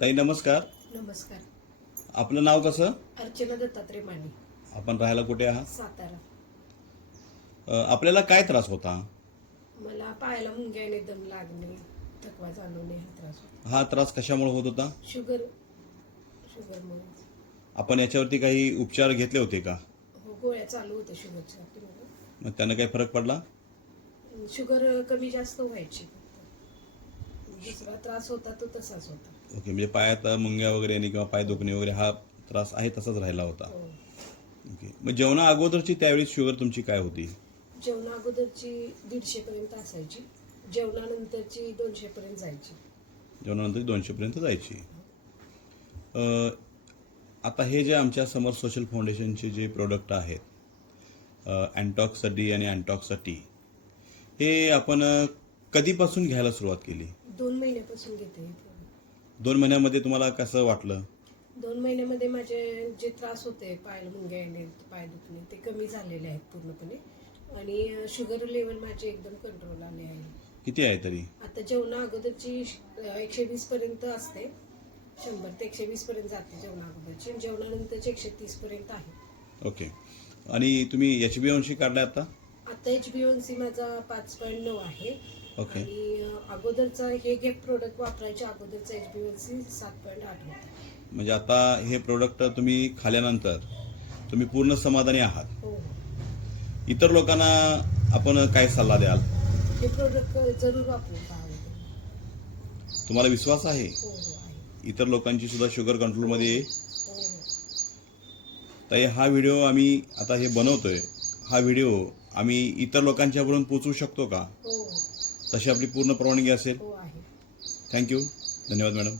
ताई नमस्कार. नमस्कार. आपलं नाव कसं? अर्चना दत्तात्रय माने, आपण राहायला कुठे आहात? सातारा. आपल्याला काय त्रास होता? मला पायाला मुंग्या येणे, दम लागणे, थकवा जाणवणे हा त्रास होता. हा त्रास कशामुळे होत होता? शुगरमुळे. आपण याच्यावरती काही उपचार घेतले होते का? हो, गोळ्या चालू होत्या शुगरच्या. मग त्यानं काही फरक पडला? शुगर कमी जास्त व्हायची. दुसरा त्रास होता तो तसाच होता. ओके, म्हणजे पायात मुंग्या वगैरे येणे किंवा पाय दुखणे वगैरे हा त्रास आहे तसाच राहिला होता. हो. ओके, मग जेवणा अगोदरची त्यावेळी शुगर तुमची काय होती? जेवणा अगोदरची 150 पर्यंत असायची, जेवणानंतरची 200 पर्यंत जायची. जेवणानंतर 200 पर्यंत जायची. आता हे जे आमच्या समर सोशल फाउंडेशनचे जे प्रोडक्ट आहेत, अँटॉक्सा डी आणि अँटॉक्सा टी, हे आपण कधीपासून घ्यायला सुरुवात केली? 2 महिन्यापासून घेते. 2 महिन्यामध्ये तुम्हाला कसं वाटलं? 2 महिन्यामध्ये माझे जे त्रास होते, पायाला मुंग्या येणे, पाय दुखणे, ते कमी झालेले आहेत पूर्णपणे. आणि शुगर लेवल माझे एकदम कंट्रोल आले आहे. किती आहे तरी? आता जेवणा अगोदरची 120 पर्यंत असते, 100 ते 120 पर्यंत जाते जेवणा अगोदरची. जेवणानंतरची 130 पर्यंत आहे. ओके. आणि तुम्ही HbA1c काढलाय आता? आता HbA1c माझा 5.9 आहे. ओके. आणि अगोदरचा हे प्रोडक्ट वापरायच्या अगोदरचा HbA1c 7.8 होता. म्हणजे आता हे प्रोडक्ट तुम्ही खाल्यानंतर तुम्ही पूर्ण समाधानी आहात. हो. इतर लोकांना आपण काय सल्ला द्याल? हे प्रोडक्ट जरूर वापरून पाहावे. तुम्हाला विश्वास आहे हो आहे. इतर लोकांची सुद्धा शुगर कंट्रोलमध्ये येईल? हो हो. तर हा व्हिडिओ आम्ही आता हे बनवतोय, हा व्हिडिओ आम्ही इतर लोकांच्यापर्यंत पोहोचवू शकतो का? हो तशी आपली पूर्ण परवानगी असेल? हो आहे. थँक्यू. धन्यवाद मॅडम.